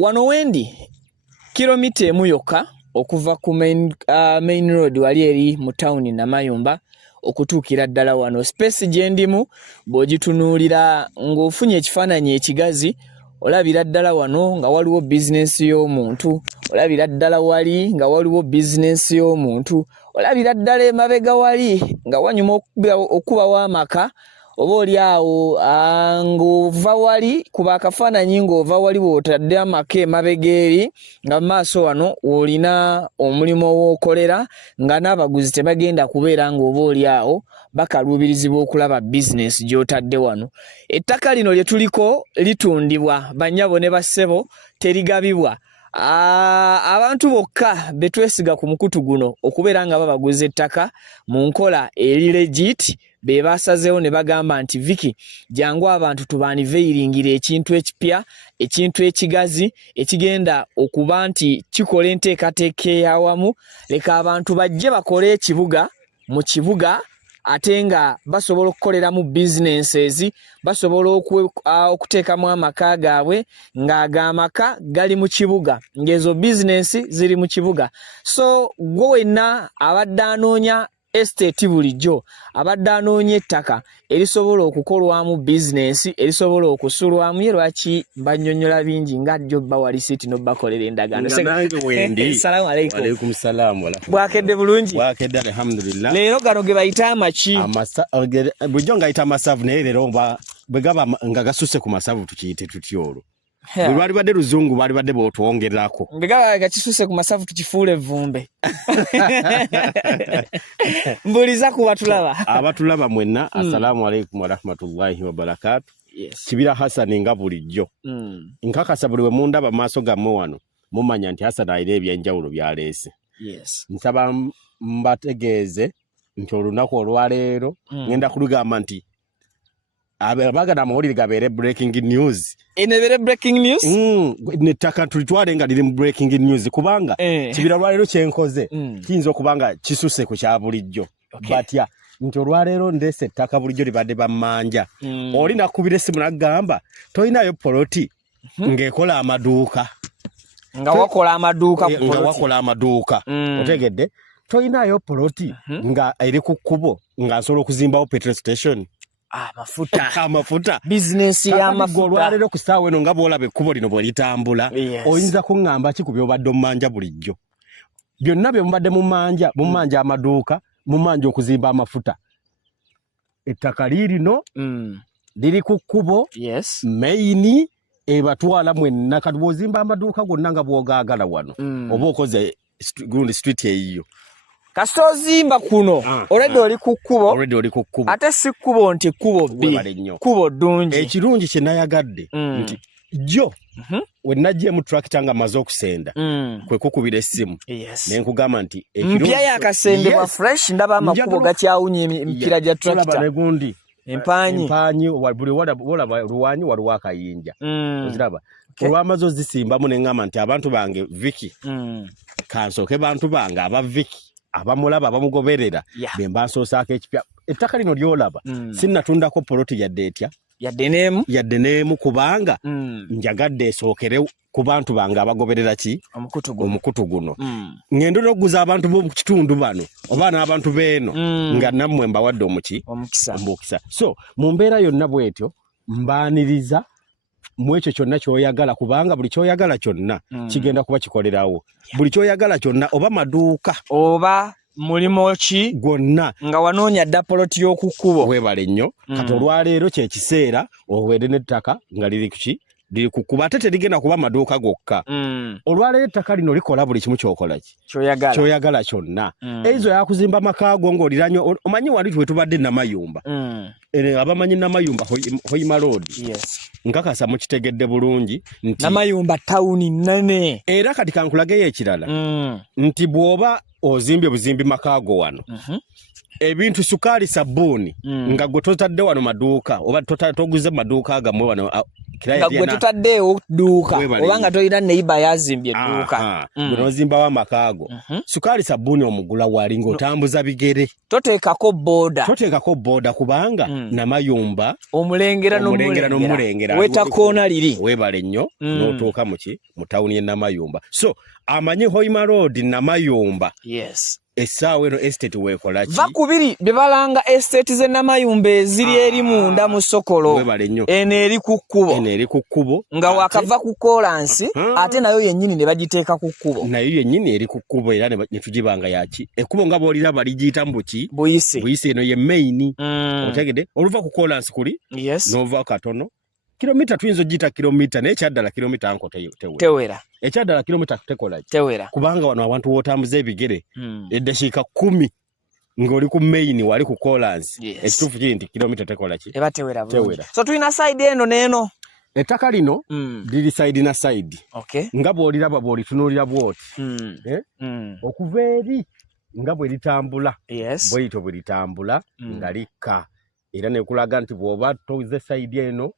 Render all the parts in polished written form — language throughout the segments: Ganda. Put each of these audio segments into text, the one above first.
wano wendi kilomita emu yokka okuva ku main road wali eri mu town Namayumba okutuukira ddala wano. Space gye ndimu bw'ogitunuulira ng'ofunye ekifaananyi ekigazi olabira ddala wano nga waliwo bizinensi y'omuntu, olabira ddala wali nga waliwo bizinensi y'omuntu, olabira ddala emabega wali nga wanyuma okubawo amaka oba oli awo ng'ova wali kuba akafaananyi ng'ova wali bw'otadde amaka emabega eri nga mu maaso wano olina omulimu w'okolera nga n'abaguzi tebagenda kubeera ng'oba oli awo bakaluubirizibwa okulaba bizinensi gy'otadde wano. Ettaka lino lye tuliko litundibwa bannyabo ne bassebo, terigabibwa. Abantu bokka betwesiga ku mukutu guno okubeera nga babaguza ettaka mu nkola eri legit be basazeewo ne bagamba nti Vicky jangu abantu tubaniveiringira ekintu ekipya, ekintu ekigazi ekigenda okuba nti kikola enteekateeka eyawamu, leka abantu bajje bakole ekibuga mu kibuga ate nga basobola okukolera mu businesses, basobola okuteekamu amaka gaabwe ng'agamaka gali mu kibuga, ng'ezo bizinensi ziri mu kibuga. So gwe wenna abadde anoonya estate bulijjo, abadde anoonya ettaka erisobola okukolwamu bizinensi, erisobola okusulwamu, ye lwaki bannyonnyola bingi nga jjo bbawa lisiti n'obbakolera endagaano. Assalamu alaikum. Alaikum salaam wa rahmatullahi. Bwakedde bulungi? Bwakedde alhamdulillah. Leero gano ge bayita amaki? Bulijjo ngayita amasavu naye leero bwe gaba nga gasusse ku masavu tukiyite tutyo olwo. Bwe lwali badde luzungu bali badde bw'otwongerako. Mbega gakisuse ku masavu tukifuule evvumbe. Mbuliza ku batulaba. Abatulaba mwenna, assalamu alaikum wa rahmatullahi wa barakatuh. Yes. Kibira Hassan nga bulijjo. Nkakasa buli we mundaba maaso gammwe wano mumanya nti Hassan ayina ebyenjawulo byaleese. Yes. Nsaba mbategeeze nti olunaku olwaleero ngenda kulugamba nti abagana amawulire gabeere breaking news. Inebere breaking news? Nettaka tulitwale nga liri mu breaking news kubanga kibira lwaleero kyenkoze kiyinza okubanga kisuse ku kya bulijjo. Batya nti olwaleero ndeese ettaka bulijjo libadde bammanja. Oli nakubira essimu n'agamba toyinayo poloti ng'ekola amaduuka. Nga wakola amaduuka ku poloti. Nga wakola amaduuka. Otegedde toyinayo poloti nga eri ku kkubo nga nsobola okuzimbawo petrol station. Amafuta. Business y'amafuta. Olwaleero ku ssaawa eno nga bw'olaba ekkubo lino bwe litambula, oyinza kuŋŋamba ki ku by'obadde omumanja bulijjo? Byonna bye mubadde mumanja amaduuka, mumanja okuzimba amafuta. Ettaka liirino liri ku kkubo, maini ebatwala mwenna kati bw'ozimba amaduuka gonna nga bw'ogaagala wano. Oba okoze gundi street eyiyo. Kasita ozimba kuno already oli ku kkubo. Ate si kkubo nti kkubo bbi, kkubo ddungi. Ekirungi kye nayagadde nti jjo we najjeemu tractor nga maze okusenda kwe kukubira essimu ne nkugamba nti mpya yakasendebwa fresh ndaba amakubo gakyawunya empira gya tractor. Gundi empanyi buli walaba luwanyi waliwo akayinja oziraba olwamaze ozisimbamu ne ngamba nti abantu bange Vicky kansooke bantu bange aba Vicky abamulaba abamugoberera bemba nsoosaako ekipya. Ettaka lino lyolaba sinnatundako poloti yadde etya yadde neemu kubanga njagadde esookere ku bantu bange abagoberera ki omukutu guno. Ngendo n'okuguza abantu b'omu kitundu bano oba n'abantu beeno nga nammwe mbawadde omukisa. So mu mbeera yonna bwetyo mbaaniriza mu ekyo kyonna ky'oyagala kubanga buli ky'oyagala kyonna kigenda kuba kikolerawo. Buli ky'oyagala kyonna oba maduuka oba mulimo ki gwonna nga wanoonya dda poloti y'oku kkubo. Weebale nnyo kati olwaleero kye kiseera oweere n'ettaka nga liri kuki liri ku kkubo ate terigenda kuba maduuka gokka. Olwaleero ettaka lino likola buli kimu ky'okola ki ky'oyagala kyonna. Ezo yakuzimba makaago ng'oliranye omanyi wali twe tubadde Namayumba. Abamanyi Namayumba Hoima Road. Nkakasa mukitegedde bulungi nti Namayumba tawuni nnene. Era kati kankulageyo ekirala nti bw'oba ozimbye buzimbi makaago wano ebintu sukaali sabbuuni nga gwe totadde wano maduuka oba toguze maduuka agamwe wano nga gwe tutaddeewo dduuka obanga toyina neiba yazimbye edduuka gunozimbawo amakaago sukaali sabbuuni omugula wali ng'otambuza bigere toteekako booda kubanga Namayumba omulengera n'omulengera wetakoona liri weebale nnyo n'otuuka mu tawuni y'e Namayumba so amanyi Hoima Road Namayumba essaawa eno estate weekola ki? Va kubiri bye balanga estate z'e Namayumba eziri eri munda mu Sokolo eno eri ku kkubo nga wakava ku kolansi ate nayo yennyini ne bagiteeka ku kkubo nayo yennyini eri ku kkubo era ne tugibanga yaki ekkubo nga bw'oliraba ligiyitamu buyise eno ye main otegedde oluva ku kolansi kuli n'ova katono kilomita tuyinza ogiyita kilomita naye ekyaddala kilomita nko tewera ekyaddala kilomita tekola tewera kubanga wano abantu w'otambuza ebigere eddakiika 10 ng'oli ku main wali ku kolansi ekituufu kiri nti kilomita tekola ki eba tewera so tulina side eno n'eno ettaka lino liri side na side nga bw'oliraba bw'olitunuulira bw'oti okuva eri nga bwe litambula bw'erito bwe litambula nga likka era nekulaga nti bw'oba toze side eno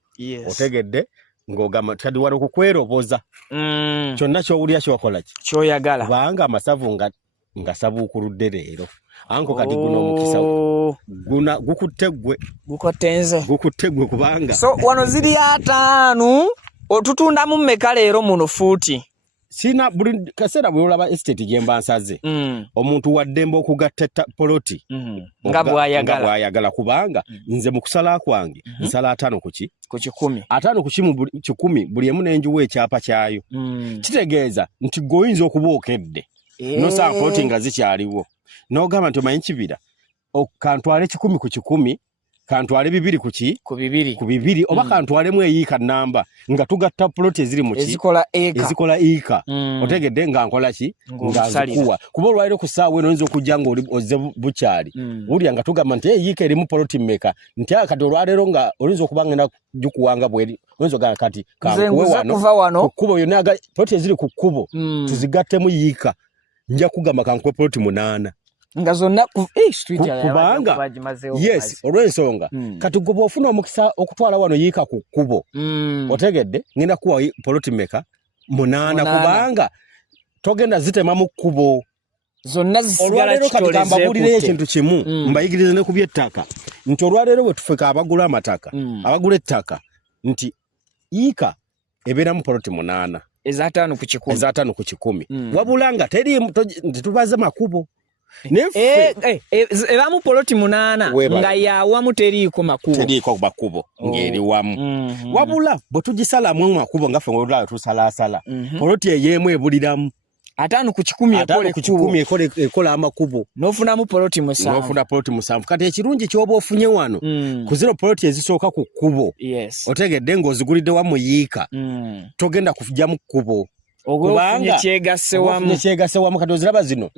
otegedde ng'ogamba kadi wali okukweroboza kyonna ky'owulira ky'okola ki ky'oyagala kubanga amasavu nga sabuukuludde leero anko kati guno omukisa gukutte ggwe kubanga so wano ziri 5 otutundamu mmeka leero muno fuuti sina buli kaseera bw'olaba estate gye mba nsaze omuntu waddembe okugatta poloti nga bw'ayagala kubanga nze mu kusala kwange nsala 5 ku 10 5 ku 10 buli emu n'enjuwa ekyapa kyayo kitegeeza nti gweoyinza okuba okedde nosanga poloti nga zikyaliwo n'ogamba nti omanyi kibira kantwale 10 ku 10 kantwale 2 ku 2 oba kantwalemu eyiika namba nga tugatta poloti eziri mu ezikola eka otegedde nga nkola ki nga zikuwa kuba olwaliro ku ssaawa eno oyinza okujja ng'ozze bukyali wulya nga tugamba nti eyiika erimu poloti mmeka nti kati olwaliro nga oyinza okuba ngenda gikuwanga bweri oyinza ogamba kati kankuwe wano ku kkubo yonna poloti eziri ku kkubo tuzigattemu yiika nja kugamba kankuwe poloti 8 nga zonna kubanga olw'ensonga kati gwe bw'ofuna omukisa okutwala wano yiika ku kkubo otegedde ngenda kuwa poloti mmeka 8 kubanga togenda zitema mu kkubo zonna zisigala kitole zeekutte ekintu kimu mbayigirize ne ku by'ettaka nti olwaleero bwe tufeka abagula amataka abagula ettaka nti yiika ebeeramu poloti 8 eza 5 ku 10 wabula nga teri tubaze makubo ebamu poloti 8 nga yawamu teriiko makubo ng'eri wamu wabula bwe tugisalamu makubo nga ffe ng'olulala tusalaasala poloti ey'emu ebuliramu 5 ku 10 ekola amakubo n'ofunamu poloti 7 kati ekirungi ky'oba ofunye wano ku zino poloti ezisooka ku kkubo otegedde ng'ozigulidde wamu yiika togenda kujja mu kkubo kubanga kyegasse wamu kati oziraba zino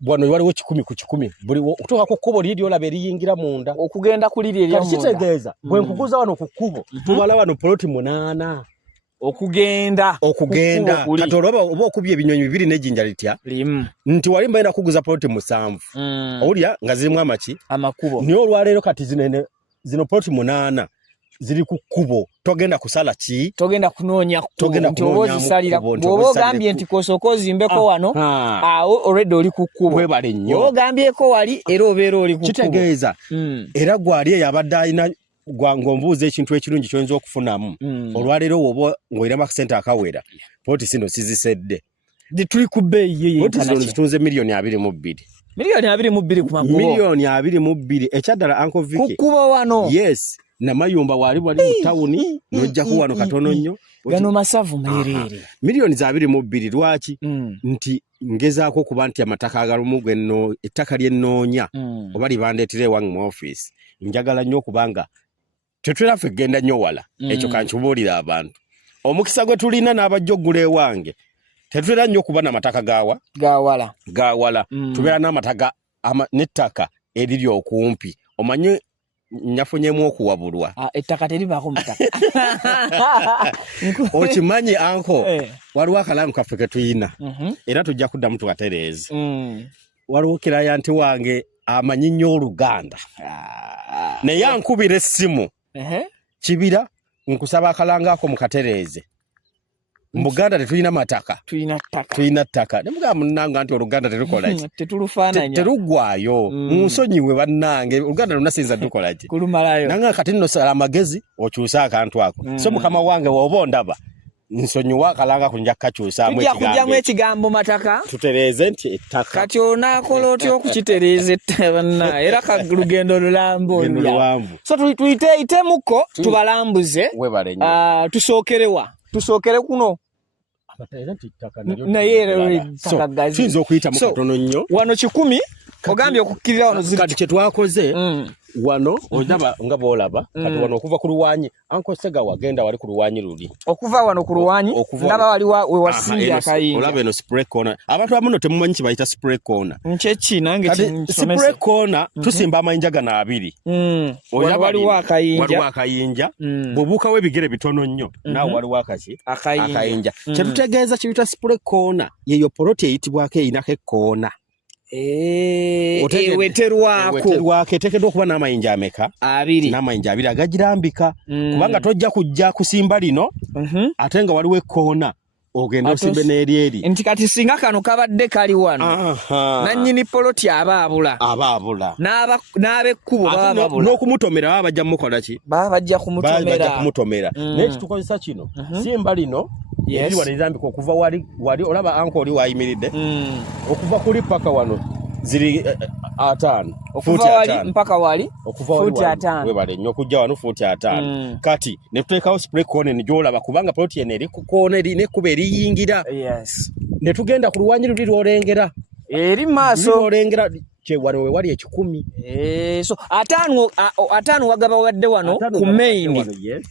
bwano waliwo 10 ku 10 buli okutuuka ku kkubo liri olaba eriyingira munda okugenda ku liri eryamunda kitegeeza bwe nkuguza wano ku kkubo tubala wano poloti 8 okugenda kati olaba oba okubye ebinyonyi 2 n'ejjinja litya nti wali mbaina kuguza poloti 7 owulya nga zirimu amakubo niyo olwaleero kati zino poloti 8 ziri ku kkubo togenda kusala ki togenda kunoonya nti oba ozisalira bw'oba ogambye nti kosooka ozimbeko wano awo already oli ku kkubo webale nnyo oba ogambyeko wali era obeera oli ku kkubo kitegeeza era gwali eyo abadde alina ng'ombuuza ekintu ekirungi kyoyinza okufunamu olwaleero woba ng'oyinamu akasente akawera poloti zino sizisedde tuli ku bbeeyi poloti zino zitunze miliyoni 22 ku makubo miliyoni 22 ekyaddala Uncle Vicky ku kkubo wano yes Namayumba wali mu tawuni n'ojjaku wano katono nnyo gano masavu meereere miliyoni 22 lwaki nti ngezaako kuba nti amataka agalumu gwenno ettaka lyennoonya oba libandeetera ewange mu office njagala nnyo okubanga tetwera ffe genda nnyo wala ekyo kankibuulira abantu omukisa gwe tulina n'abajja oggula ewange tetwera nnyo okuba n'amataka gawala tubeera n'amataka n'ettaka eriri okumpi omanye nyafunyemu okuwabulwa ettaka teribaako mutaka okimanyi anko waliwo akalamu kaffe ke tuyina era tujja kuddamu tukatereeze waliwo kiraya nti wange amanyi nnyo Oluganda naye ankubira essimu kibira nkusaba akalanga ako mukatereze Buganda tetulina mataka tulina ttaka ne mugamba munanga nti Oluganda terukola ki tetulufaananya terugwayo munsonyiwe bannange Oluganda lunasinza dukola ki kulumalayo nanga kati nno sala amagezi okyusa akantu ako so mukama wange woba ndaba nsonyiwa akalanga kunja kakyusaamu ekigambo kujjamu ekigambo mataka tutereze nti ettaka kati onaakola otya okukitereeza banna era kalugendo lulambo so tuyitemuko tubalambuze tusookere kuno naye tuyinza okuyita mu katono nnyo wano 10 ogambye okukkirira wano kati kyetwakoze wano ondaba nga boolaba kati wano okuva ku luwanyi Uncle Sega wagenda wali ku luwanyi luli okuva wano ku luwanyi ndaba wali wasimbye akayinja olaba eno spray corner abantu abamu temumanyi kibayita spray corner nkyeki nange spray corner tusimba amayinja gano 2 waliwo akayinja bwobuukawo ebigere bitono nnyo naawe waliwo akayinja kyetutegeeza kiyita spray corner yeyo poloti eyitibwako eyinako ekkoona weterwako eteekeddwa okuba n'amayinja ameka 2 n'amayinja 2 agagirambika kubanga tojja kujja kusimba lino ate nga waliwo ekkoona ogenda osimbe n'eryeri nti kati singa kano kabadde kali wano nannyini poloti aba abula n'ab'ekkubo baba babula n'okumutomera baba bajja mukola ki baba bajja kumutomera naye kitukozesa kino simba lino eri wano erambika okuva wali olaba anko oli wayimiridde okuva kuli paka wano ziri 5 okuva wali mpaka wali futi 5 webale nnyo okujja wano futi 5 kati ne tuteekawo spray corner ne gyolaba kubanga poloti eno eri ku corner eri n'ekkuba eriyingira ne tugenda ku luwanyi luli lwolengera eri maaso lwolengera wano we wali 10 so 5 wagaba wadde wano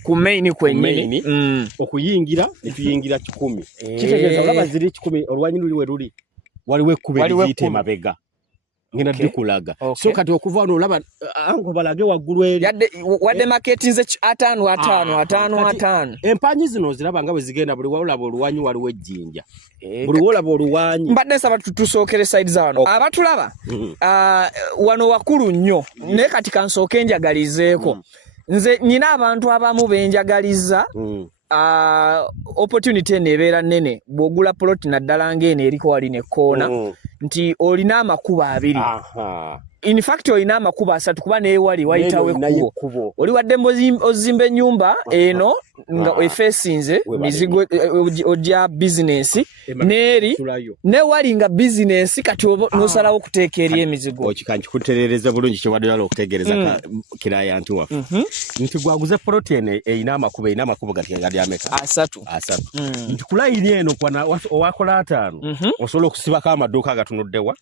ku main kwennyini okuyingira ne tuyingira 10 kitegeeza olaba ziri 10 olwanyi luli we luli waliwo ekkuba eriyita emabega ngenda dukulaga so kati okuva wano olaba ango balage waggulu eri wadde marketing ze 5 empanyi zino ziraba nga bwe zigenda buli walaba oluwanyi waliwo ejjinja buli walaba oluwanyi mbadde nsaba tusookere side za wano abatulaba wano wakulu nnyo naye kati kansooke njagalizeeko nze nyina abantu abamu benjagaliza opportunity eno ebeera nnene bw'ogula poloti naddala ng'eno eriko wali nekkoona nti olina amakubo 2 in fact olina amakubo 3 kuba naye wali wayitawo ekkubo oli wadde ozimba ennyumba eno nga efeesinze mizigo ojja bizinesi n'eri ne wali nga bizinesi kati n'osalawo okuteeka eri emizigo okikanji kutereereza bulungi kyewaddala okutegereza kiraya nti waffe nti gwaguze poloti eno erina amakubo gati gali ameka 3 nti kulayini eno owakola 5 osobola okusibako amaduuka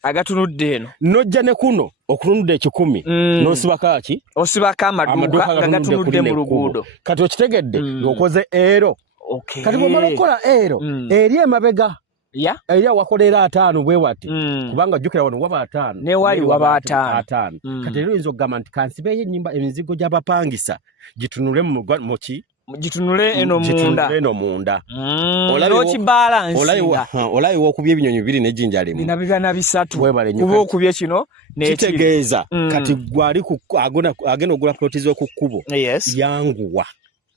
agatunudde eno nojja ne kuno okulunudde 10 n'osibako ki osibako amaduuka agatunudde mu luguudo kati okitegedde ng'okoze ero kati bw'omala okukola ero eri emabega eri awakolera 5 bwe wati kubanga jjukira wano waba 5 ne wali waba 5 kati ero oyinza okugamba nti kansibeeyo ennyumba emizigo gy'abapangisa gitunule muki gitunule eno munda olabye balansinga olabye okubye ebinyonyi 2 n'ejjinja limu binabibana 3 kuba okubye kino kitegeeza kati gwali agenda ogula poloti z'okukkubo yanguwa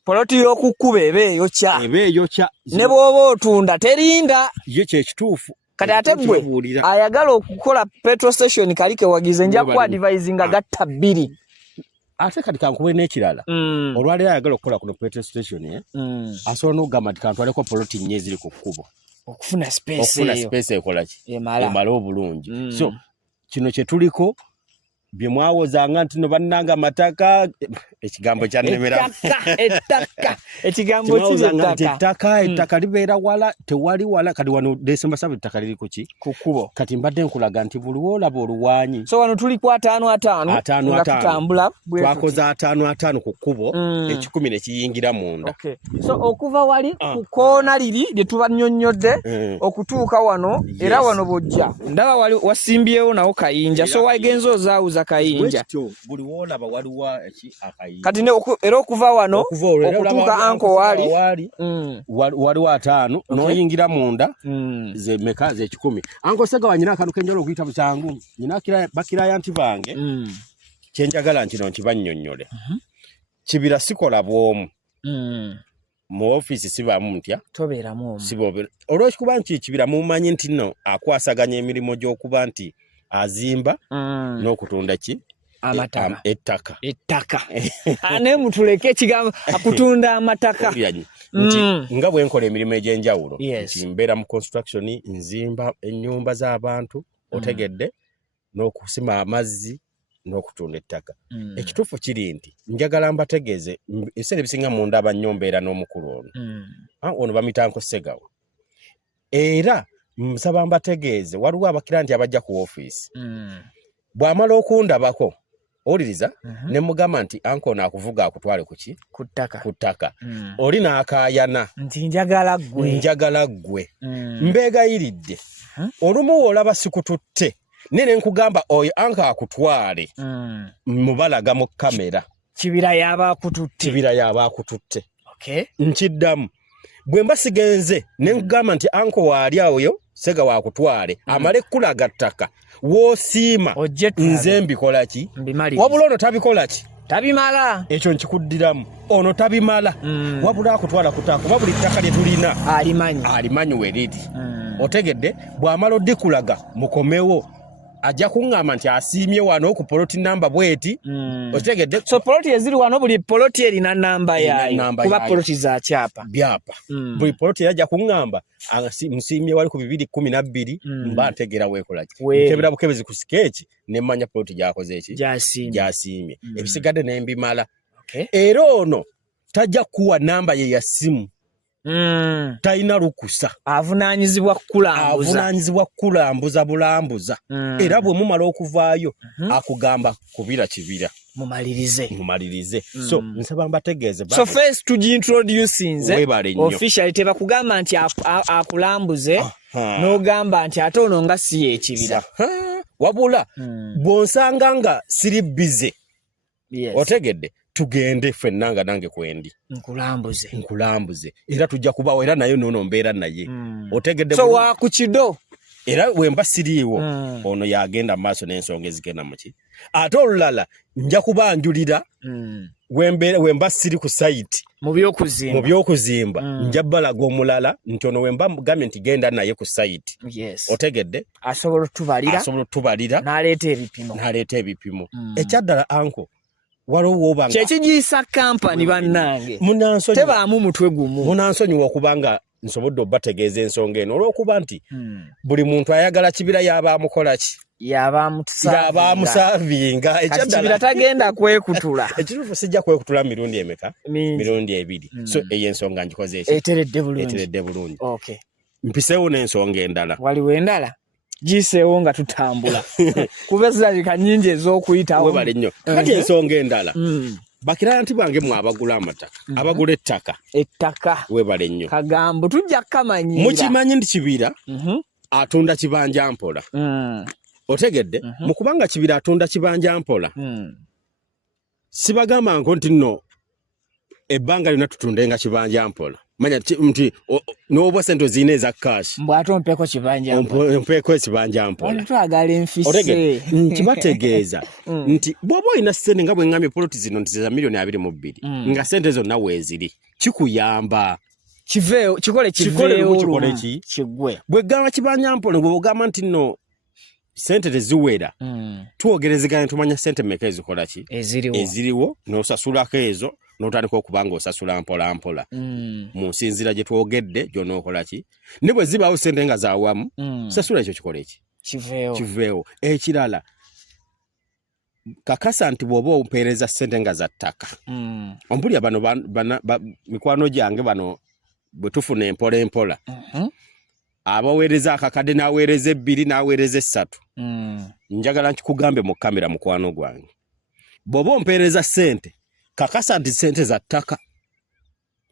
poloti y'okukkuba eba eyokya ne bw'oba otunda terinda ye kyekituufu kati ate gwe ayagala okukola petrol station kalike wagize nja ku advisinga gatta 2 ate kati kankube n'ekirala olwaleero ayagala okukola kuno petrol station asobola n'okugamba nti kantwaleko poloti nnyo eziri ku kkubo okufuna space ekola ki emala obulungi so kino kye tuliko bye mwawozanga nti no bannanga amataka ekigambo kyannemera ettaka libeera wala tewali wala kati wano December 7 ettaka liri kuki ku kkubo kati mbadde nkulaga nti buli olaba oluwanyi so wano tuli ku 5 nga tutambula twakoze 5 ku kkubo 10 ne kiyingira munda so okuva wali ku koona liri lye tubannyonnyodde okutuuka wano era wano bojja ndaba wali wasimbyewo nawo kayinja so wagenza ozaawuza kayinja buli wolaba waliwo akayinja kati ne era okuva wano okutuuka anko wali waliwo 5 n'oyingira munda ze meka ze 10 anko Sega wanyina akantu kenjala okuyita busangu nyina bakirayanti bange kyenjagala nkino nkibannyonnyole kibira sikola bwomu mu office sibamu ntya tobeeramu sibobera olw'ekuba nti ekibira mumanyi nti nno akwasaganya emirimu gy'okuba nti azimba n'okutunda ki ettaka ane mutuleke ekigambo akutunda amataka nti nga bwe nkola emirimu egy'enjawulo nti mbeera mu construction nzimba ennyumba z'abantu otegedde n'okusima amazzi n'okutunda ettaka ekituufu kiri nti njagala mbategeeze ebiseera ebisinga mu ndaba nnyo mbeera n'omukulu ono bamitanko Ssegawa era nsaba mbategeeze waliwo abakira nti abajja ku ofiisi bw'amala okundabako owuliriza ne mugamba nti anko naakuvuga akutwale kuki ku ttaka oli n'akaayana nti njagala ggwe mbeegayiridde olumu olaba sikututte nene nkugamba oyo anka akutwale mubalaga mu kamera kibira yaba akututte nkiddamu bwe mba sigenze ne nkugamba nti anko waali awoyo Ssegawa akutwale amale kulaga ttaka woosiima nze mbikola ki wabula ono tabikola ki tabimala ekyo nkikuddiramu ono tabimala wabula akutwala ku ttaka kuba buli ttaka lye tulina alimanyi we liri otegedde bw'amala oddikulaga mukomewo ajja kuŋŋamba nti asiimye wano ku poloti namba bweti otegedde so poloti eziri wano buli poloti erina namba yayo kuba poloti za kyapa byapa buli poloti ajja kuŋŋamba musiimye wali ku 212 mba ntegera weekola ki nkebera bukebezi ku skeeki ne mmanya poloti gyakoze eki gyasiimye ebisigadde ne mbimala era ono tajja kuwa namba ye ya simu talina lukusa avunaanyizibwa kulambuza bulambuza era bwe mumala okuvaayo akugamba kubira kibira mumalirize so nsaba mbategeeze so first tugiintroduce nze officially tebakugamba nti akulambuze n'ogamba nti ate ono nga si y'ekibira wabula bw'onsanga nga siri bize otegedde tugende ffenna nga nange kwendi nkulambuze era tujja kubawo era naye noono mbeera naye otegedde so wakukido era wemba siriiwo ono yagenda mu maaso n'ensonga ezigenda muki ate olulala nja kubanjulira wemba siri ku sayiti mu byokuzimba nja balaga omulala nti ono wemba mugambye nti genda naye ku sayiti otegedde asobola otubalira n'aleeta ebipimo ekyaddala anko waliwo obanga kyekigiyisa kampani bannange tebaamu mutwe gumu munansonyiwa okubanga nsobodde obbategeeza ensonga eno olw'okuba nti buli muntu ayagala kibira yabaamukola ki yabaamusaavinga kibira tagenda kwekutula ekituufu sijja kwekutula mirundi emeka mirundi 2 so eyo ensonga ngikoze eki eteredde bulungi mpiseewo n'ensonga endala waliwo endala giseewo nga tutambula kuba zirabika nnyingi ez'okuyitawo webale nnyo kati ensonga endala bakirayanti bange mwe abagula amataka abagula ettaka webale nnyo kagambo tujja kukamanyira mukimanyi nti kibira atunda kibanja mpola otegedde mukubanga kibira atunda kibanja mpola sibagamba nti nno ebbanga lyonna tutundenga kibanja mpola manya nti n'oba sente zina eza kashi mbwate ompeeko ekibanja mpola twagala enfise nkibategeeza nti bw'oba olina ssente nga bwe ŋŋambye poloti zino nti za milioni 22 nga ssente zonna weeziri kikuyamba kikole kigwe bwe gamba kibanja mpola bwe ogamba nti nno ssente teziwera tuwogerezeganya tumanya ssente mmeka ezikola ki eziriwo n'osasulako ezo n'otandika okuba ng'osasula mpola mu nsinzira gye twogedde gy'onookola ki ne bwe zibaawo ssente nga zaawamu sasula ekyo kikola eki kiveewo ekirala kakasa nti bw'oba ompeereza ssente nga za ttaka ompulya bano mikwano gyange bano bwe tufuna empola abaweereza akakadde n'aweereza 2 n'aweereza 3 njagala nkikugambe mu kamera mukwano gwange bw'oba ompeereza ssente kakasa nti ssente za ttaka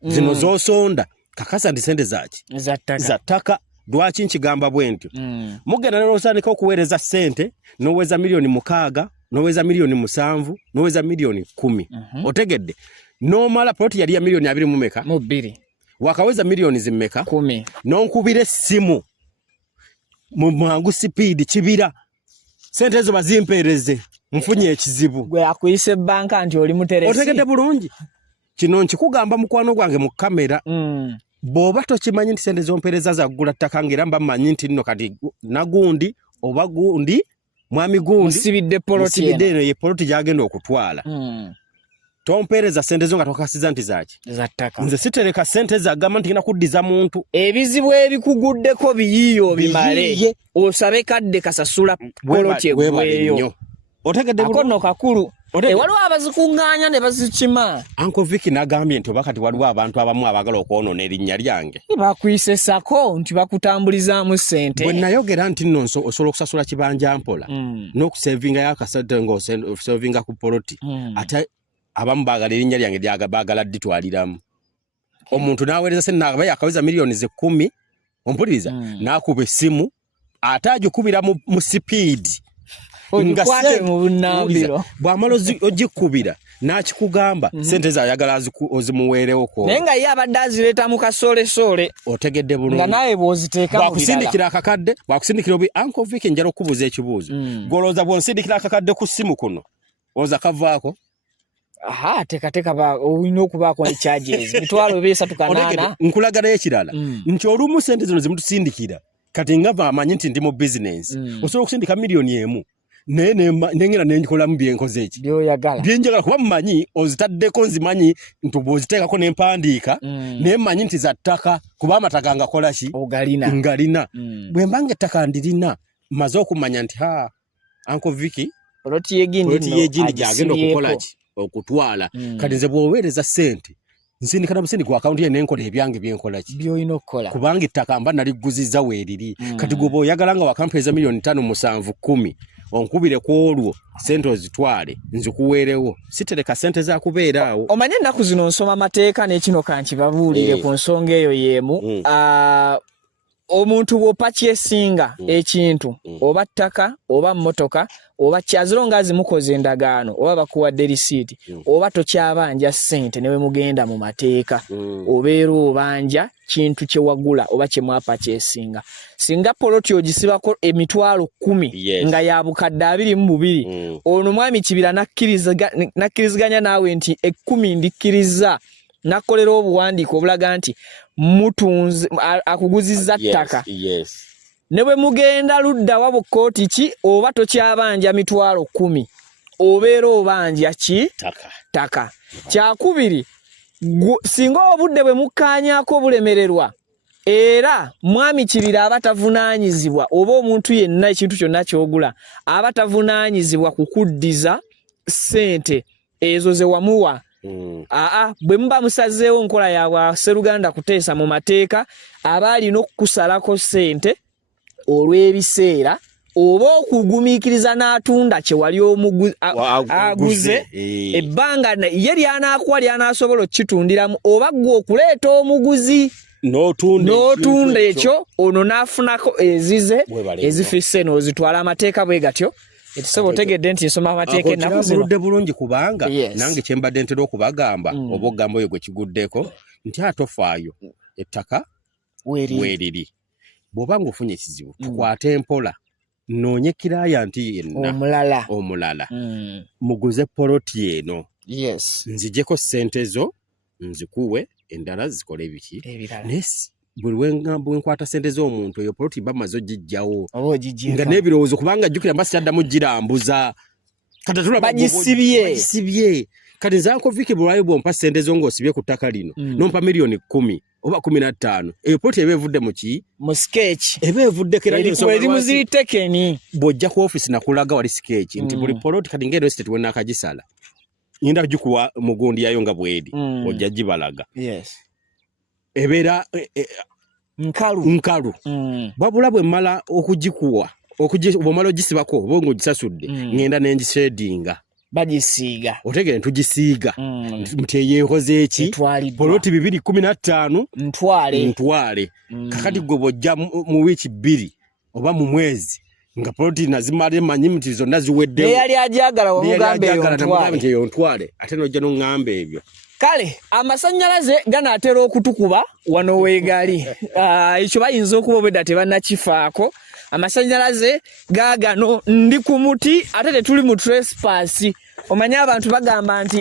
zino z'osonda kakasa nti ssente zaki za ttaka lwaki nkigamba bwe ntyo mugenda n'osandika okuweereza ssente n'oweza milioni 6 n'oweza milioni 7 n'oweza milioni 10 otegedde n'omala poloti yali ya milioni 2 mu meka mu 2 wakaweza milioni zimmeka 10 n'onkubira essimu mu mangu sipiidi kibira ssente ezo bazimpeereze nfunye ekizibu gwe akuyise banka nti oli muteresi otegedde bulungi kino nkikugamba mukwano gwange mu kamera bw'oba tokimanyi nti sente zompereza zaggula ttaka ng'era mba mmanyi nti nno kati nagundi oba gundi mwami gundi musibidde poloti eno ye poloti gyagenda okutwala tompereza sente zo nga tokasiza nti zaki zattaka nze sitereka sente zagamba nti ngenda kuddiza muntu ebizibu ebikuguddeko biyiiyo bimale osabe kadde kasasula poloti egweyo otegedde akono kakulu waliwo abazikunganya ne bazikima Uncle Vicky nagambye nti obakati waliwo abantu abamu abagala okwonoona erinnya lyange bakwisesako nti bakutambulizaamu ssente bwe nayogera nti nno osobola okusasula kibanja mpola n'okusevinga yakasente ng'osevinga ku poloti ate abamu baagala erinnya lyange baagala dditwaliramu omuntu n'aweereza sente naaba yakaweza miliyoni 10 ompuliriza n'akuba essimu ate agikubira mu sipiidi Kwate mu bunnambiro bw'amala ogikubira n'akikugamba sente zayagala ozimuweerewo ko naye nga ye abadde azireeta mu kasoolesole otegedde bulungi nga nawe bw'oziteeka bwakusindikira akakadde bwakusindikira obi Uncle Vicky njala okubuuza ekibuuzo golooza bw'onsindikira akakadde ku ssimu kuno oza kavaako teekateeka olina okubaako ne charges mitwalo 3 nkulagalayo ekirala nti olumu sente zino zimutusindikira kati nga bamanyi nti ndi mu bizinensi osobola okusindika miliyoni 1 nengera nenjikolamu byenkoze eki byenjagala kuba mumanyi ozitaddeko nzimanyi nti bw'oziteekako n'empandiika naye mmanyi nti za ttaka kuba amataka ngakola ki ngalina bwe mbanga ettaka ndirina mmaze okumanya nti Uncle Vicky poloti yegindi gyagenda okukola ki okutwala kati nze bw'oweereza ssente nsindika na busindi ku akawunti ye nenkola ebyange byenkola ki by'olina okukola kubanga ettaka mba naliguzizza weeriri kati gwe bw'oyagala nga wakampeeza miliyoni 5 7 10 onkubire ku olwo sente ozitwale nzikuweerewo sitereka sente za kubeera awo omanye ennaku zino nsoma amateeka n'ekino kankibabuulire ku nsonga eyo y'emu omuntu bw'opakyesinga ekintu oba ttaka oba mmotoka oba kyazironga azimukoze endagaano oba bakuwadde risiiti oba tokyabanja ssente ne we mugenda mu mateeka obeera obanja kintu kye wagula oba kye mwapakyesinga singa poloti ogisibako emitwalo 10 nga ya bukadde 22 ono mwami Kibira nakkiriziganya naawe nti 10 ndikkiriza nakolera obuwandiiko obulaga nti mutunze akuguzizza ttaka ne bwe mugenda ludda wa bukooti ki oba tokyabanja mitwalo 10 obeera obanja ki ttaka kyakubiri singa obudde bwe mukkaanyaako bulemererwa era mwami Kibira abatavunaanyizibwa oba omuntu yenna ekintu kyonna kyogula abatavunaanyizibwa kukuddiza ssente ezo ze wamuwa bwe muba musazeewo nkola yaabwe Sseruganda kuteesa mu mateeka aba alina okukusalako ssente olw'ebiseera oba okugumiikiriza n'atunda kye wali aguze ebbanga ye ly'anaakuwa ly'anaasobola okukitundiramu oba ggwe okuleeta omuguzi n'otunda ekyo ono n'afunako ezize ezifisse n'ozitwala amateeka bwe gatyo ekisobola otegedde nti nsoma amateeka ennaku zino bulungi kubanga nange kye mbadde ntera okubagamba oba ogamba oyo gwe kiguddeko nti atofaayo ettaka weeriri bw'oba ng'ofunye ekizibu tukwate empola noonye kiraaya nti yenna omulala muguze poloti eno nzijeko ssente zo nzikuwe endala zikole ebiki buli wenkwata sente z'omuntu eyo poloti mba maze ogijjawo nga n'ebirowoozo kubanga jjukira mba sikyaddamu girambuza bagisibye kati nze Uncle Vicky bulwayo bw'ompa sente zo ng'osibye ku ttaka lino n'ompa miliyoni 10 oba 15 eyo poloti eba evudde mu ki mu sketch eba evuddeko era eri muziri tekeni bw'ojja ku office nakulaga wali sketch nti buli poloti kati ng'era estate wennaakagisala ngenda kugikuwa mugundi yayo nga bw'eri ojja gibalaga ebeera nkalu babula bwe mmala okugikuwa bw'omala ogisibako oba ng'ogisasudde ngenda n'engisedinga bagisiiga otegere tugisiiga nti eyeekoze eki poloti 215 ntwale kakati gwe bw'ojja mu wiiki 2 oba mu mwezi nga poloti nazimala manyi nti zonna ziweddewo yali ajagala wamugambe eyo ntwale ate n'ojja n'oŋŋamba ebyo kale amasannyalaze ganaatera okutukuba wano weegali ekyo bayinza okuba obwedda tebannakifaako amasannyalaze gaagano ndi ku muti ate tetuli mu trespass omanye abantu bagamba nti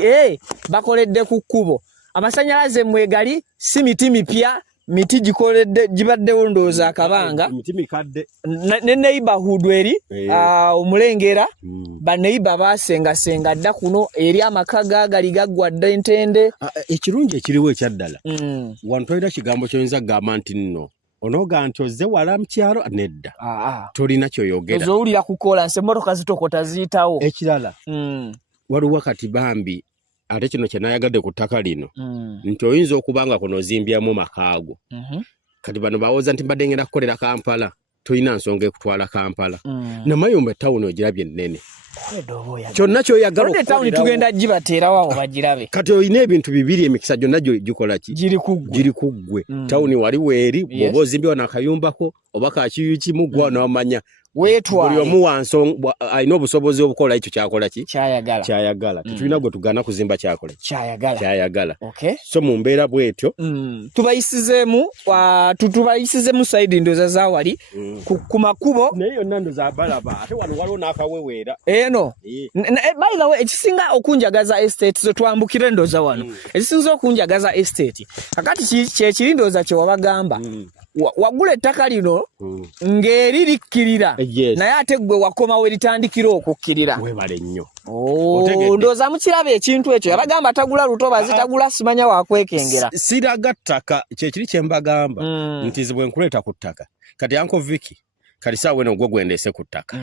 bakoledde ku kkubo amasanyalaze mwegali si miti mipya miti gikoledde gibaddewo ndooza akabanga miti mikadde ne neighborhood eri omulengera ba neighbor basenga dda kuno eri amaka gagali gaggwadde entende ekirungi ekiriwo ekyaddala wantwalira kigambo kyoyinza kugamba nti nno onoga nti ozze wala mu kyalo nedda tolina kyoyogera ozowulira kukola nse emmotoka zitokota ziyitawo ekirala waliwo kati bambi ate kino kye nayagadde ku ttaka lino nti oyinza okubanga kuno ozimbyamu makaago kati bano bawoza nti mbadde ngenda kukolera Kampala toyina nsonga ekutwala Kampala Namayumba tawuni ogirabye ennene kyonna kyoyagala tawuni tugenda gibateerawo awo bagirabe kati oyina ebintu bibiri emikisa gyonna gikola ki giri kuggwe tawuni wali weeri bw'oba ozimbyewo n'akayumbako oba kakiyu kimu gwa n'omanya wetwale buli omu wanso alina obusobozi obukola ekyo kyakola ki kyayagala tetulina gwe tugana kuzimba kyakola kyayagala so mu mbeera bwetyo tubayisizeemu sayidi ndoza zawali ku makubo naye yonna ndoza balaba ate wano waliwo n'akaweweera eno by the way ekisinga okunjagaza estate zo twambukire ndoza wano ekisinza okunjagaza estate kakati kyekiri ndoza kye wabagamba wagula ettaka lino ng'eri likkirira naye ate gwe wakoma we litandikira okukkirira webale nnyo ndooza mukiraba ekintu ekyo yabagamba tagula lutobazi tagula simanya wakwekengera siraga ttaka kyekiri kye mbagamba nti bwe nkuleeta ku ttaka kati Uncle Vicky kati saawa eno gwe gwendeese ku ttaka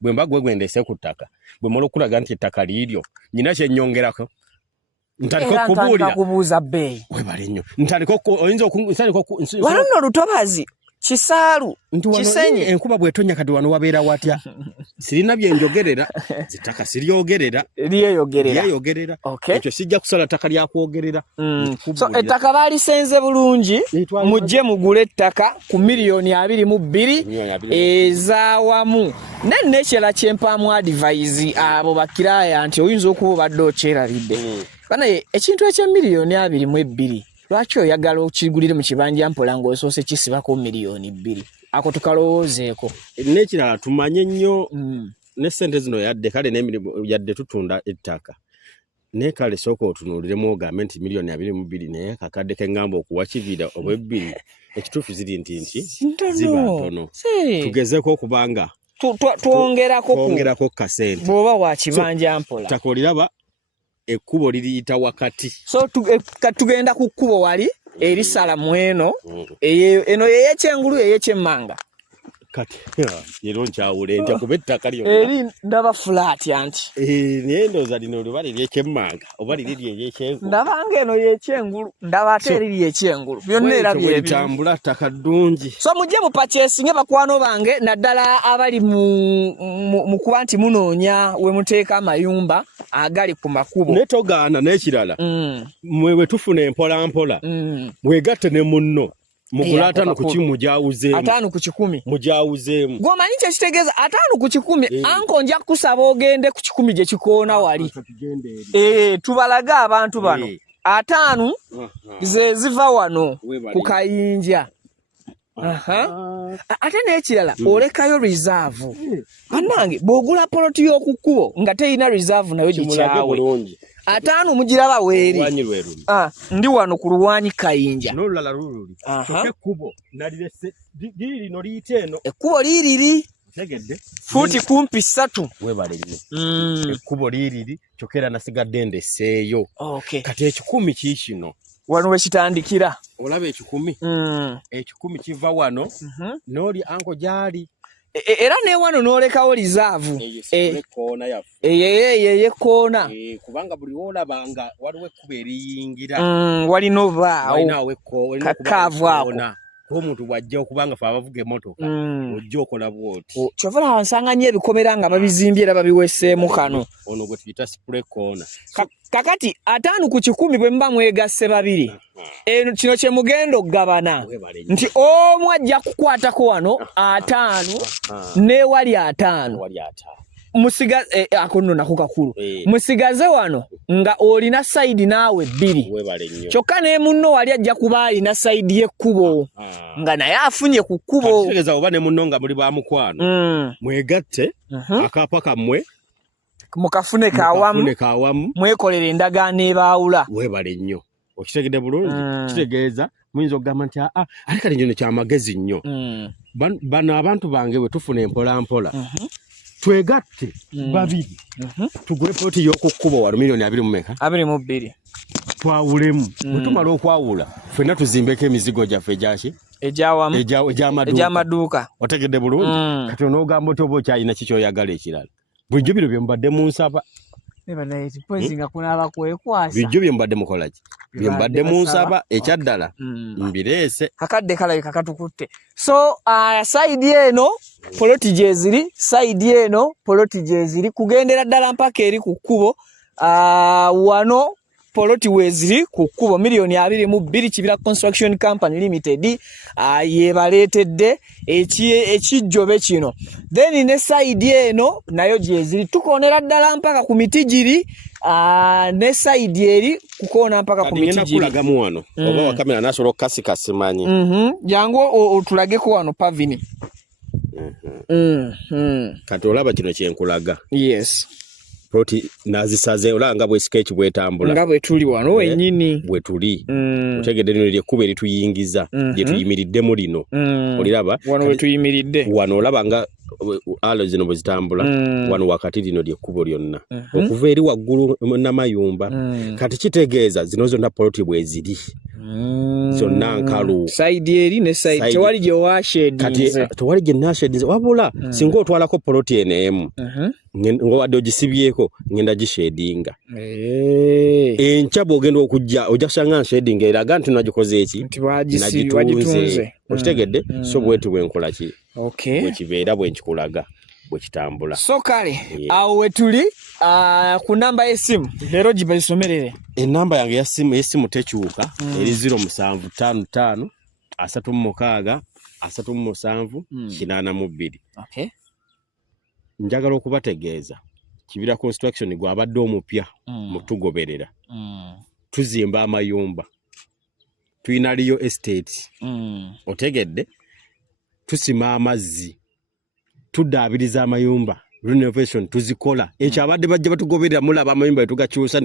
bwe mba gwe gwendeese ku ttaka bwe mala okulaga nti ettaka liiryo nyina kye nnyongerako ntaliko kubuulira kubuuza bbeeyi webale nnyo ntaliko oyinza wano nno lutobazi kisaalu kisenye enkuba bwetonya kati wano wabeera watya sirina byenjogerera zittaka siryogerera lyeyogerera ekyo sijja kusala ttaka lyakwogerera so ettaka baalisenze bulungi mujje mugule ettaka ku $22,000 ezaawamu nenekera kyempaamu advise abo bakiraya nti oyinza okuba obadde okyerabidde banaye ekintu $2,200,000 lwaki oyagala okigulire mu kibanja mpola ng'osoose kisibako $2,000,000 ako tukalowoozeeko n'ekirala tumanye nnyo ne ssente zino yadde kale n'emirimu yadde tutunda ettaka naye kale sooka otunuuliremu ogambe nti $2,200,000 naye kakadde keŋŋamba okuwa kibira obwebbiri ekituufu ziri nti ziba ntono tugezeeko okubanga twongerako kasente bw'oba wa kibanja mpola ttaka oliraba ekkubo liriyita wakati so tugenda ku kkubo wali erisala mu eno yeyekyengulu yeyekyemmanga kati leero nkyawule ntya kuba ettaka lyo eri ndaba flat anti naye ndowooza lino liba liri ekyemmanga oba liri lyekyengu ndabanga eno yekyengulu ndaba ate eri lyekyengulu byonna era byebitambula ttaka ddungi so mujje mu purchasing bakwano bange naddala abali mu kuba nti munoonya we muteeka amayumba agali ku makubo naye togaana n'ekirala mwe bwe tufuna empolampola mwegatte ne munno mugula 5 ku 10 mujawuzeemu 5 ku 10 mujawuzeemu gwomanyi kye kitegeeza 5 ku 10 anko nja kusaba ogende ku 10 gye kikoona wali tubalage abantu bano 5 ze ziva wano ku kayinja ate n'ekirala olekayo reserve bannange bw'ogula poloti y'okukkubo nga teyina reserve nayo gikyawe 5 mugiraba weeri ndi wano ku Luwanyi Kayinja n'olulala lululi ekkubo nalirese lino liyite eno ekkubo liiriri tegedde fuuti kumpi 3 webale nnyo ekkubo liiriri kyokera nasigadde ndeseeyo kati 10 kiikino wano we kitandikira olaba 10 kiva wano n'oli anko gyali era ne wano n'olekawo reserve yeyekoona kubanga buli olabanga waliwo ekkubo eriyingira walina obaawo kakaavu ako omuntu bw'ajja okubanga fe abavuga emmotoka ojja okola bwoti kyova nsanga nnyo ebikomera nga babizimbye era babiweseemu kano ono gwe tuyita spray corner kakati 5 ku 10 bwe muba mwegasse babiri kino kye mugenda okugabana nti omu ajja kukwatako wano 5 n'ewali 5 musigaze ako nno nako kakulu musigaze wano nga olina side naawe 2 kyokka ne munno wali ajja kuba alina side y'ekkubo nga naye afunye ku kkubo kitegeeza oba ne munno nga muli ba mukwano mwegatte akaapa kammwe mukafune kawamu mwekolera endagaano ebaawula webale nnyo okitegedde bulungi kitegeeza muyinza okugamba nti aleka linyo kyamagezi nnyo bano abantu bange bwe tufuna empola mpola twegatte babiri tugule poti y'okukkuba wano milioni 22 twawulemu bwe tumala okwawula ffenna tuzimbeko emizigo gyaffe egyaki ejawamu egyamaduuka otegedde bulungi kati onoogamba oti oba okyalina kikyoyagala ekirala bulijjo bino bye mubadde munsaba bijjo bye mubadde mukolaki bye mubadde munsaba ekyaddala mbireese kakadde kalabika katukutte so saidi eno poloti gyeziri saidi eno poloti gyeziri kugendera ddala mpaka eri ku kkubo wano poloti weziri ku kkubo milioni 22 Kibira Construction Company Limited yebaleetedde ekijjobe kino then ne saidi eno nayo gyeziri tukonera ddala mpaka ku miti giri ne saidi eri kukoona mpaka ku miti giri kulagamu wano oba wakamera nasobola okukasi manyi jangu otulageko wano pavini kati olaba kino kyenkulaga yes proti nazisaze olanga bwe sketch bwetambula nga bwe tuli wano wenyini bwe tuli otegedde lino lyekkuba erituyingiza lye tuyimiriddemu lino oliraba wano we tuyimiridde wano olaba nga alo zino bwe zitambula wano wakati lino lyekkubo lyonna okuva eri waggulu namayumba kati kitegeeza zino zonna poloti bwe ziri zonna nkalu saidi eri ne saidi tewali gye washedinze kati tewali gye nashedinze wabula singa otwalako poloti eno emu ng'owadde ogisibyeko ngenda gishedinga enkya bw'ogenda okujja ojja kusanga nshedinga eraga nti nagikoze eki nagitunze okitegedde so bweti bwenkola ki bwekibeera bwenkikulaga bwekitambula so kale awo wetuli ku namba y'essimu leero gibayisomerere enamba yange y'essimu tekyuka eri 0755 36 37 82 njagala okubategeeza Kibira Construction gwabadde omupya mutugoberera tuzimba amayumba tuyina liyo estate otegedde tusima amazzi tudaabiriza amayumba renovation tuzikola ekyo abadde bajja batugoberera mulaba amayumba etugakyusa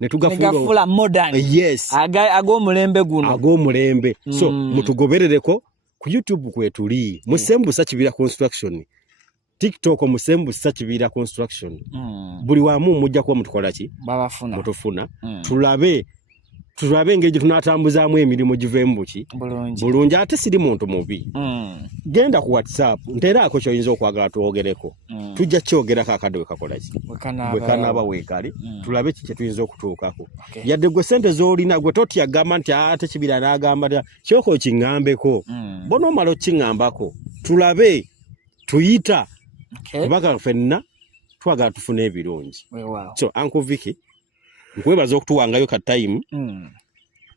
ne tugafuula modern yes ag'omulembe guno ag'omulembe so mutugoberereko ku YouTube kwetuli musembusa Kibira Construction TikTok musembusa Kibira Construction buli wamu mujja kuba mutukola ki mutufuna tulabe engeri tunatambuzaamu emirimu givembuki bulungi ate siri muntu mubi genda ku WhatsApp nteeraako kyoyinza okwagala twogereko tujja kyogerako akadde wekakola ki bwekanaba weekali tulabe kiki tuyinza okutuukako yadde gwe sente z'olina gwe totyagamba nti ate Kibira n'agamba kyoko okiŋŋambeko bona omala okiŋŋambako tulabe tuyita kubanga ffenna twagala tufuna ebirungi so Uncle Vicky nkwebaza okutuwangayo ka time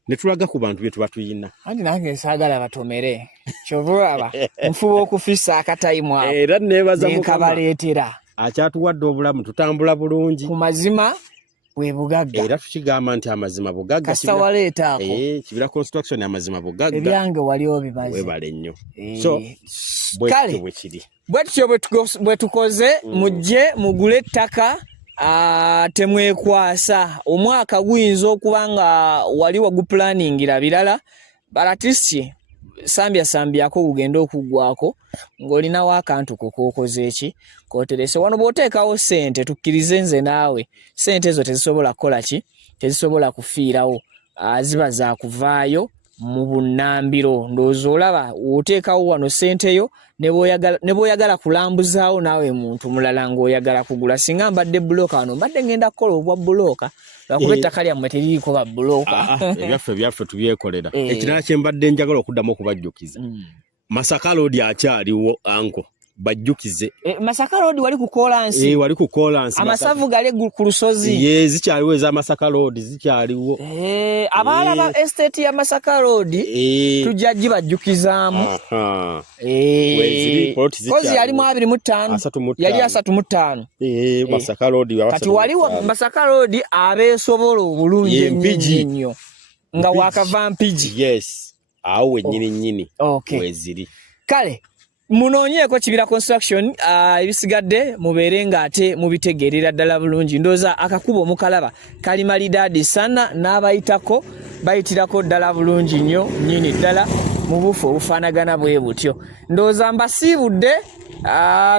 ne tulaga ku bantu bye tuba tuyina andi nange saagala batomere kyovulaba nfuba okufisa akatayimu awo era nebaza nkabaleetera akyatuwadde obulamu tutambula bulungi ku mazima bwe bugagga era tukigamba nti amazima bugagga kasita waleetaako Kibira Construction amazima bugagga ebyange wali obimaze webale nnyo so kale bwetutyo bwe tukoze mujje mugule ettaka temwekwasa omwaka guyinza okuba nga wali wagupulaningira birala balatisi sambyako gugenda okuggwako ng'olinawo akantu kokookoze eki kooterese wano bw'oteekawo ssente tukkirize nze naawe ssente ezo tezisobola kukola ki tezisobola kufiirawo ziba za kuvaayo mu bunnambiro ndowooza olaba oteekawo wano ssente yo ne bw'oyagala kulambuzaawo naawe muntu mulala ng'oyagala kugula singa mbadde bulooka wano mbadde ngenda kukola obwa bulooka lwakuba ettaka lyammwe teririiko ba bulooka ebyaffe tubyekolera ekirala kye mbadde njagala okuddamu okubajjukiza Masaka Road akyaliwo anko bajjukize Masaka Road wali ku Kolansi wali ku Kolansi amasavu gali ku lusozi zikyaliwo eza Masaka Road zikyaliwo abalaba estate ya Masaka Road tujja gibajjukizaamu kozi yalimu 25 yali 35 Masaka Road kati waliwo Masaka Road abeesobola obulungi ennyo nga wakava Mpigi yes awo wennyini weziri kale Munoonyeeko Kibira Construction ebisigadde mubeere ng'ate mubitegeerera ddala bulungi. Ndooza akakubo mukalaba kali malidaadi sana n'abayitako bayitirako ddala bulungi nnyo nnyini ddala mu bufu obufaanagana bwe butyo. Ndooza mbasiibudde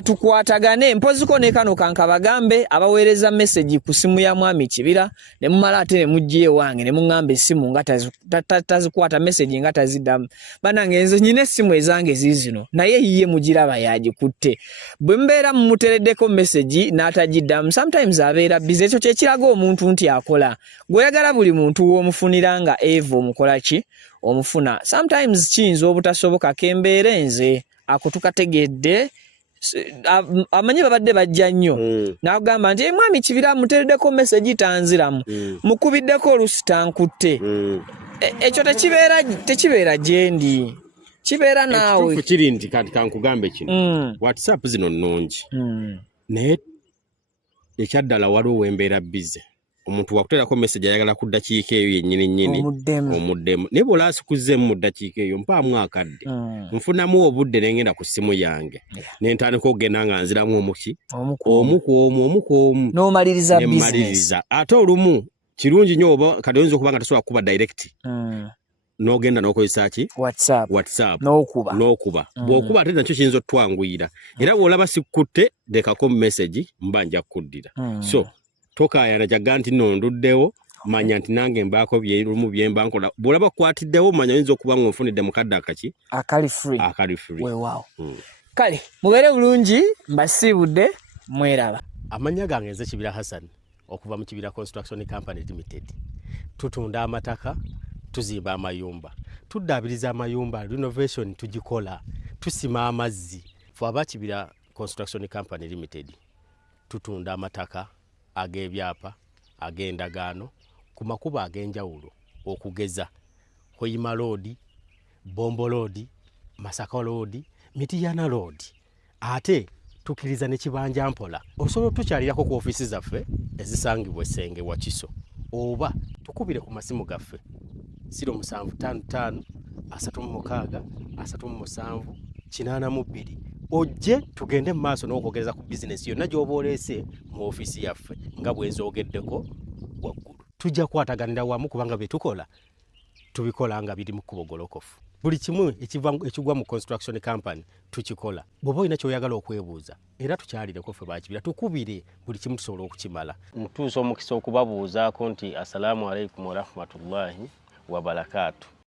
tukwatagane mpoziko ne kano kankabagambe abaweereza message ku simu ya Mwami Kibira ne mumala ate ne mujje ewange ne muŋŋamba essimu nga tazikwata message nga taziddamu. Banange nze nyina essimu ezange ziizino naye yiye mugiraba yagikutte. Bwe mbeera mumutereddeko message n'atagiddamu sometimes abeera busy. Ekyo kye kiraga omuntu nti akola. Gweyagala buli muntu w'omufunira nga Eva omukola ki omufuna. Sometimes kiyinza obutasoboka kembeere nze ako tukategedde amanyi babadde bajja nnyo n'agamba nti Mwami Kibira mutereddeko message tanziramu mukubiddeko olusi tankutte. Ekyo tekibeera gyendi kibeera naawe. Ekituufu kiri nti kati kankugambe kino WhatsApp zino nnungi naye ekyaddala waliwo wembeera busy. Omuntu wakuterako message ayagala ku ddakiika eyo yennyini omuddemu naye bw'olaasikuzzemu mu ddakiika eyo mpaamu akadde nfunamu obudde ne ngenda ku ssimu yange ne ntandika okugenda nga nziramu omu ku omu n'omaliriza ate olumu kirungi nnyo oba kati oyinza okuba nga tasobola kukuba direct n'ogenda n'okozesa ki WhatsApp n'okuba bw'okuba ate nakyo kiyinza otwanguyira era bw'olaba sikkutte lekako message mba nja kukuddira. So tokaayana jaga nti nonduddewo manya nti nange mbaako byerumu byemba nkola. Bw'olaba kukwatiddewo manya oyinza okuba ng'onfunidde mukadde akali free. Wow. Kale mubeere bulungi mbasiibudde mweraba. Amanya gange nze Kibira Hassan okuva mu Kibira Construction Company Limited. Tutunda amataka, tuzimba amayumba, tuddaabiriza amayumba, renovation tugikola, tusima amazzi. Ffe aba Kibira Construction Company Limited tutunda amataka ag'ebyapa ag'endagaano ku makubo ag'enjawulo okugeza Hoima Road, Bombo Road, Masaka Road, Mityana Road. Ate tukiriza ne Kibanja Mpola. Osobola tukyalirako ku ofiisi zaffe ezisangibwa Ssenge wa Kiso oba tukubire ku masimu gaffe 0755 36 37 82 ojje tugende mu maaso n'okwogeza ku bizinesi yonna gy'oba oleese mu ofiisi yaffe nga bwe nzoogeddeko waggulu. Tujja kwataganira wamu kubanga bye tukola tubikola nga biri mu kkubo golokofu. Buli kimu ekigwa mu construction company tukikola. Bw'oba olina ky'oyagala okwebuuza era tukyalireko ffe ba Kibira tukubire buli kimu tusobola okukimala. Ntuusa omukisa okubabuuzaako nti assalamu alaikum wa rahmatullahi wa barakatuh.